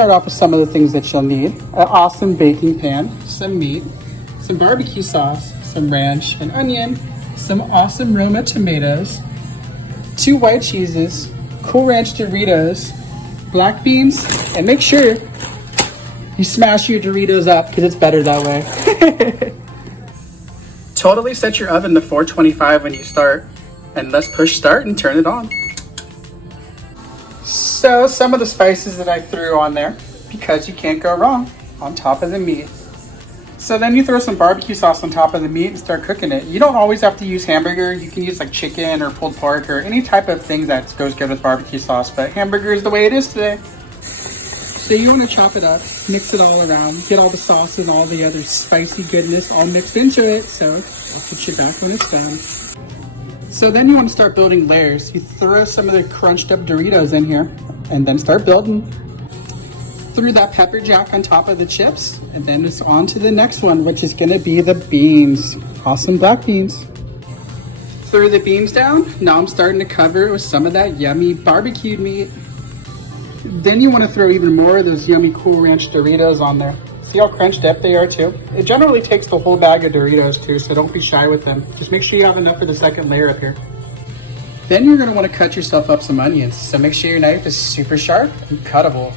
start off with some of the things that you'll need. An awesome baking pan, some meat, some barbecue sauce, some ranch and onion, some awesome Roma tomatoes, 2 white cheeses, Cool Ranch Doritos, black beans, and make sure you smash your Doritos up because it's better that way. Totally set your oven to 425 when you start, and let's push start and turn it on. So some of the spices that I threw on there, because you can't go wrong, on top of the meat. So then you throw some barbecue sauce on top of the meat and start cooking it. You don't always have to use hamburger. You can use like chicken or pulled pork or any type of thing that goes good with barbecue sauce, but hamburger is the way it is today. So you want to chop it up, mix it all around, get all the sauce and all the other spicy goodness all mixed into it. So I'll put you back when it's done. So then you want to start building layers. You throw some of the crunched up Doritos in here and then start building. Threw that pepper jack on top of the chips, and then it's on to the next one, which is gonna be the beans. Awesome black beans. Threw the beans down. Now I'm starting to cover it with some of that yummy barbecued meat. Then you want to throw even more of those yummy Cool Ranch Doritos on there. See how crunched up they are too? It generally takes the whole bag of Doritos too, so don't be shy with them. Just make sure you have enough for the second layer up here. Then you're gonna want to cut yourself up some onions, so make sure your knife is super sharp and cuttable.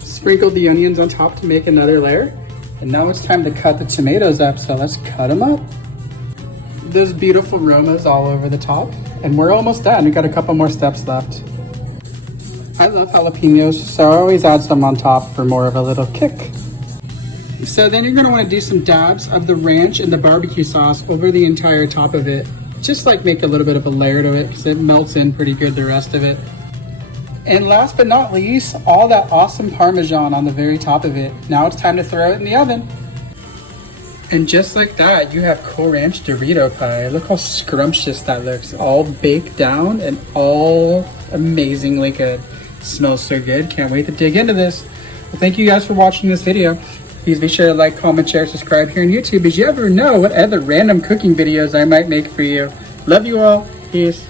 Sprinkle the onions on top to make another layer. And now it's time to cut the tomatoes up, so let's cut them up. Those beautiful aromas all over the top. And we're almost done, we got a couple more steps left. I love jalapenos, so I always add some on top for more of a little kick. So then you're gonna wanna do some dabs of the ranch and the barbecue sauce over the entire top of it. Just like make a little bit of a layer to it, because it melts in pretty good the rest of it. And last but not least, all that awesome Parmesan on the very top of it. Now it's time to throw it in the oven. And just like that, you have Cool Ranch Dorito pie. Look how scrumptious that looks. All baked down and all amazingly good. Smells so good. Can't wait to dig into this. Well, thank you guys for watching this video. Please be sure to like, comment, share, subscribe here on YouTube, as you ever know what other random cooking videos I might make for you. Love you all. Peace.